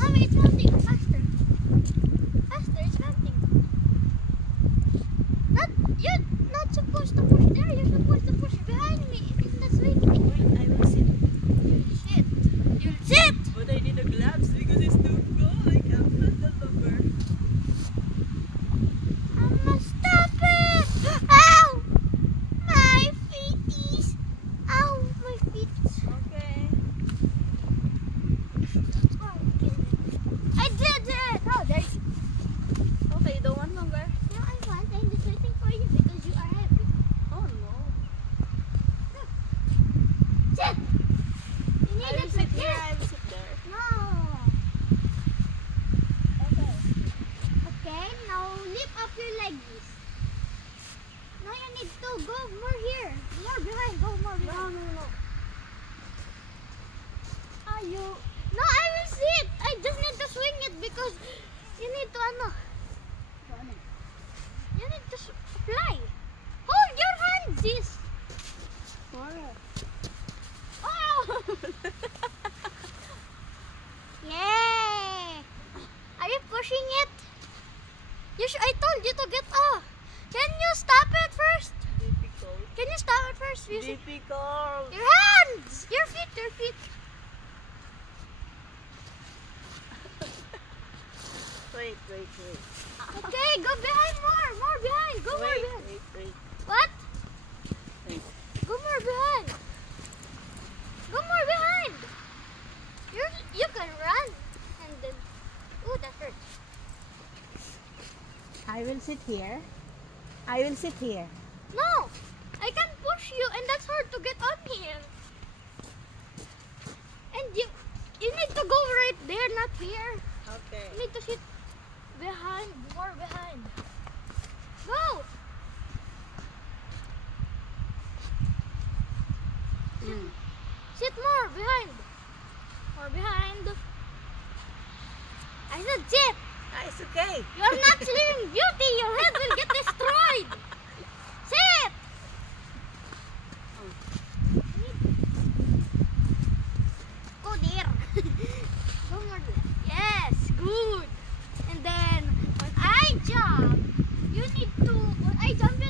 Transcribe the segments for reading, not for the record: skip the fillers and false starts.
Mommy, it's melting. Faster. Faster, it's melting. You're not supposed to push there. You're supposed to push behind me. In the swing. Wait, I will sit. You'll sit. You'll sit. But I need a gloves because it's too cold. I can't feel the lumber. Mama, stop it! Ow! My feeties! Ow, my feet! Okay. I did it! Oh, there's... Okay, you don't want longer? No, I want. I'm just waiting for you because you are heavy. Oh no. Sit! You I need will to sit sit. here, I will sit there. No! Okay. Okay, now lift up your legs. Now you need to go more here. More behind. Go more behind. No. Are you? No, I will sit. I just need to swing it because you need to You need to fly. Hold your hand, this. Oh! Yay! Are you pushing it? I told you to get off. Can you stop it first? Difficult. Can you stop it first? Difficult. Your hands! Your feet! Wait. Okay, go behind more behind. Go more behind. Wait. What? Wait. Go more behind. Go more behind. You can run and then. Ooh, that hurts. I will sit here. No, I can push you, and that's hard to get on here. And you need to go right there, not here. Okay. You need to sit behind, more behind. Go. Sit more behind. More behind. I said sit. It's okay. You're not Sleeping Beauty. Your head will get destroyed. Sit. Go there. Go more there. Yes, good. And then when I jump, you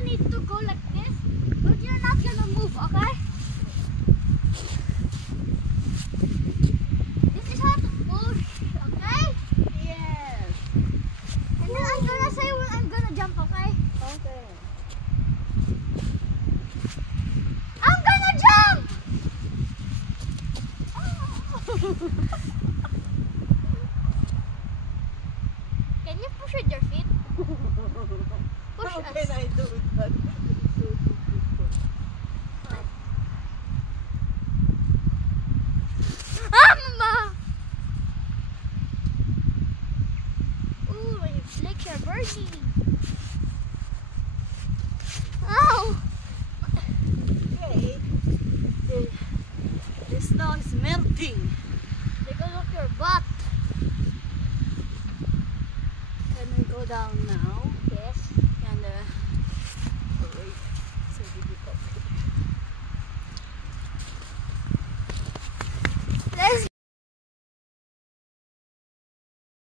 need to go like this, but you're not gonna move, okay? This is how to push, okay? Yes. And then I'm gonna say when I'm gonna jump, okay? Okay. I'm gonna jump! Can you push with your feet? Push How us. can I do that? It's so difficult. Mama! Ooh, my legs are burning. Ow! Okay. The snow is melting. Because of your butt. Can we go down